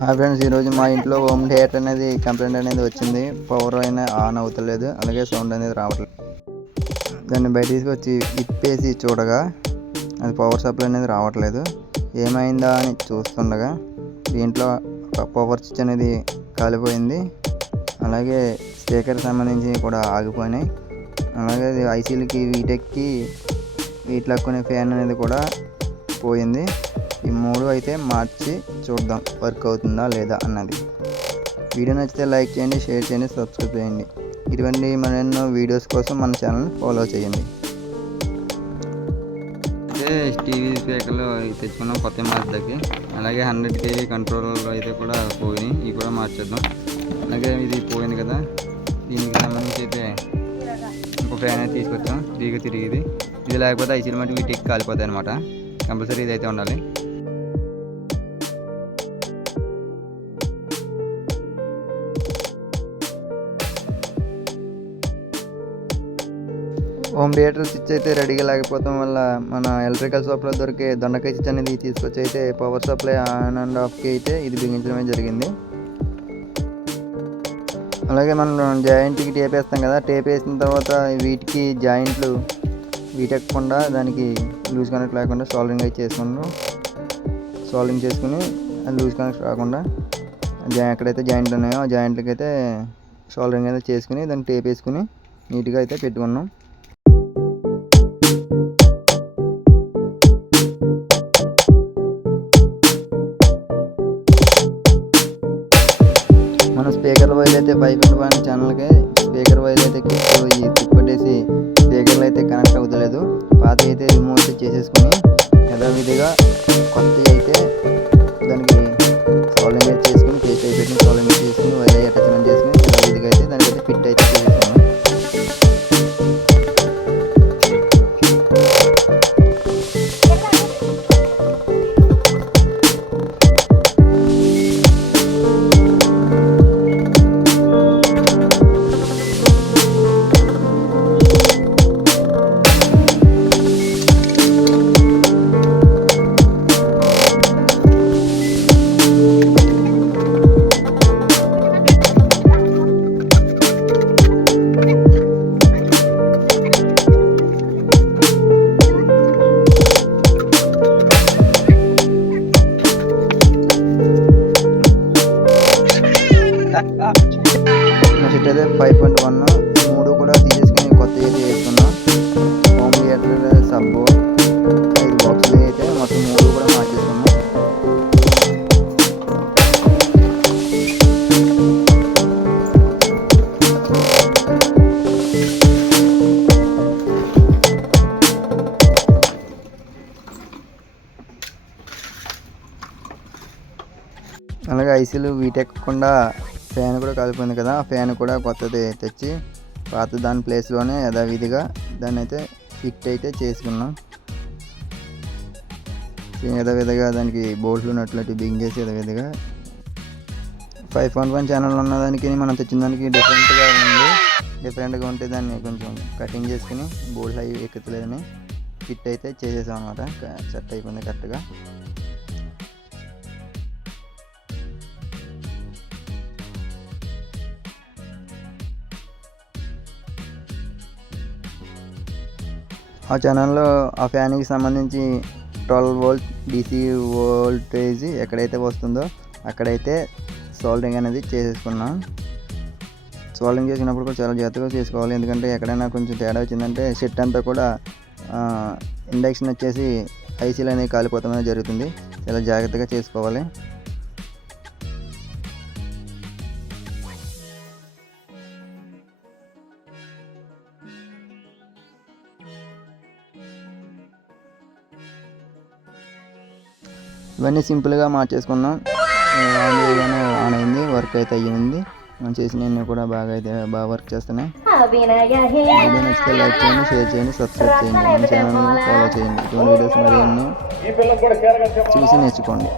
Hi friends ఈరోజు మా ఇంట్లో హోమ్ థియేటర్ అనేది కంప్లైంట్ అనేది వచ్చింది. పవర్ అయినా ఆన్ అవుతలేదు. అలాగే సౌండ్ అనేది రావట్లేదు. దాన్ని బయట తీసుకొచ్చి ఇప్పేసి చూడగా అది పవర్ సప్లై అనేది రావట్లేదు. ఏమైందా అని చూస్తుండగా దీంట్లో పవర్ స్విచ్ అనేది కాలిపోయింది. అలాగే స్పీకర్ సంబంధించి కూడా ఆగిపోయినాయి. అలాగే ఐసీలకి వీటెక్కి వీటిలో కొన్ని ఫ్యాన్ అనేది కూడా పోయింది. ఈ మూడు అయితే మార్చి చూద్దాం వర్క్ అవుతుందా లేదా అన్నది. వీడియో నచ్చితే లైక్ చేయండి షేర్ చేయండి సబ్స్క్రైబ్ చేయండి. ఇటువంటి మరెన్నో వీడియోస్ కోసం మన ఛానల్ ఫాలో చేయండి. అయితే టీవీ స్పీకర్లు తెచ్చుకున్నాం కొత్త మార్చకి. అలాగే హండ్రెడ్ కేజీ కంట్రోలర్ అయితే కూడా పోయినాయి. ఇవి కూడా మార్చేద్దాం. అలాగే ఇది పోయింది కదా. దీనికి సంబంధించి అయితే ఇంకో ఫ్యాన్ అయితే తీసుకొచ్చాం. తిరిగి తిరిగి ఇది. లేకపోతే ఐసీలు మట్టి వీటికి కాలిపోతాయి అనమాట కంపల్సరీ ఇది అయితే ఉండాలి. హోమ్ థియేటర్ స్విచ్ అయితే రెడీగా లేకపోవడం వల్ల మన ఎలక్ట్రికల్ షాప్లో దొరికే దొండకాయ స్విచ్ అనేది తీసుకొచ్చి అయితే పవర్ సప్లై ఆన్ అండ్ ఆఫ్కి అయితే ఇది బిగించడమే జరిగింది. అలాగే మనం జాయింట్కి టేప్ వేస్తాం కదా టేప్ వేసిన తర్వాత వీటికి జాయింట్లు వీటెక్కకుండా దానికి లూజ్ కనెక్ట్ లేకుండా సాల్వింగ్ అయితే చేసుకున్నాం సాల్వింగ్ చేసుకుని లూజ్ కనెక్ట్ రాకుండా జా ఎక్కడైతే జాయింట్లు ఉన్నాయో ఆ జాయింట్లకి అయితే సాల్వింగ్ అయితే చేసుకుని దాన్ని టేప్ వేసుకుని నీట్గా అయితే పెట్టుకున్నాం. మన స్పీకర్ వైర్ అయితే బైబిల్ పాయింట్ ఛానల్కి స్పీకర్ వైర్ అయితే కిక్కు ఈ తిప్పట్టేసి స్పీకర్లు అయితే కనెక్ట్ అవ్వలేదు పాత అయితే రిమూవ్ అయితే చేసేసుకుని యథావిధిగా కొత్త అయితే దానికి సాల్వింగ్ అయితే చేసుకుని పేస్ట్ అయిపోయింది పెట్టి చేసుకుని వైర్ అయితే అటాచ్మెంట్ చేసుకుని యథావిధిగా అయితే దానికైతే ఫిట్ అయితే సెట్ అయితే ఫైవ్ పాయింట్ వన్ మూడు కూడా తీసేసుకుని కొత్త అయితే వేసుకున్నాం హోమ్ థియేటర్ సబ్బు ఐదు బాక్సులు అయితే మొత్తం మూడు కూడా మార్చేసుకున్నాం. అలాగే ఐసీలు వీటెక్కకుండా ఫ్యాన్ కూడా కలిపింది కదా ఆ ఫ్యాన్ కూడా కొత్తది తెచ్చి పాత దాని ప్లేస్లోనే యథావిధిగా దాన్ని అయితే ఫిట్ అయితే చేసుకున్నాం. యథావిధిగా దానికి బోల్ట్లు ఉన్నట్లు బిగించేసి యథావిధిగా ఫైవ్ పాయింట్ వన్ ఛానల్ ఉన్న దానికి మనం తెచ్చిన దానికి డిఫరెంట్గా ఉంది. డిఫరెంట్గా ఉంటే దాన్ని కొంచెం కటింగ్ చేసుకుని బోల్ట్ అవి ఎక్కుతలేదని ఫిట్ అయితే చేసేసాం అనమాట సెట్ అయిపోయింది కరెక్ట్గా. ఆ ఛానల్లో ఆ ఫ్యాన్కి సంబంధించి ట్వెల్వ్ వోల్ట్ డీసీ వోల్టేజ్ ఎక్కడైతే వస్తుందో అక్కడైతే సోల్డరింగ్ అనేది చేసేసుకున్నాం. సోల్డరింగ్ చేసినప్పుడు కూడా చాలా జాగ్రత్తగా చేసుకోవాలి. ఎందుకంటే ఎక్కడైనా కొంచెం తేడా వచ్చిందంటే సెట్ అంతా కూడా ఇండక్షన్ వచ్చేసి ఐసీలు అనేవి కాలిపోతాం జరుగుతుంది. చాలా జాగ్రత్తగా చేసుకోవాలి. ఇవన్నీ సింపుల్గా మార్చేసుకున్నాం. ఆన్ చేయగానే ఆన్ అయింది. వర్క్ అయితే అయ్యింది. మనం చేసినవన్నీ కూడా బాగా అయితే బాగా వర్క్ చేస్తున్నాయి. వీడియో నచ్చితే లైక్ చేయండి షేర్ చేయండి సబ్స్క్రైబ్ చేయండి. మన ఛానల్ని ఫాలో చేయండి. ఇటువంటి వీడియోస్ మరిన్ని చూసి నేర్చుకోండి.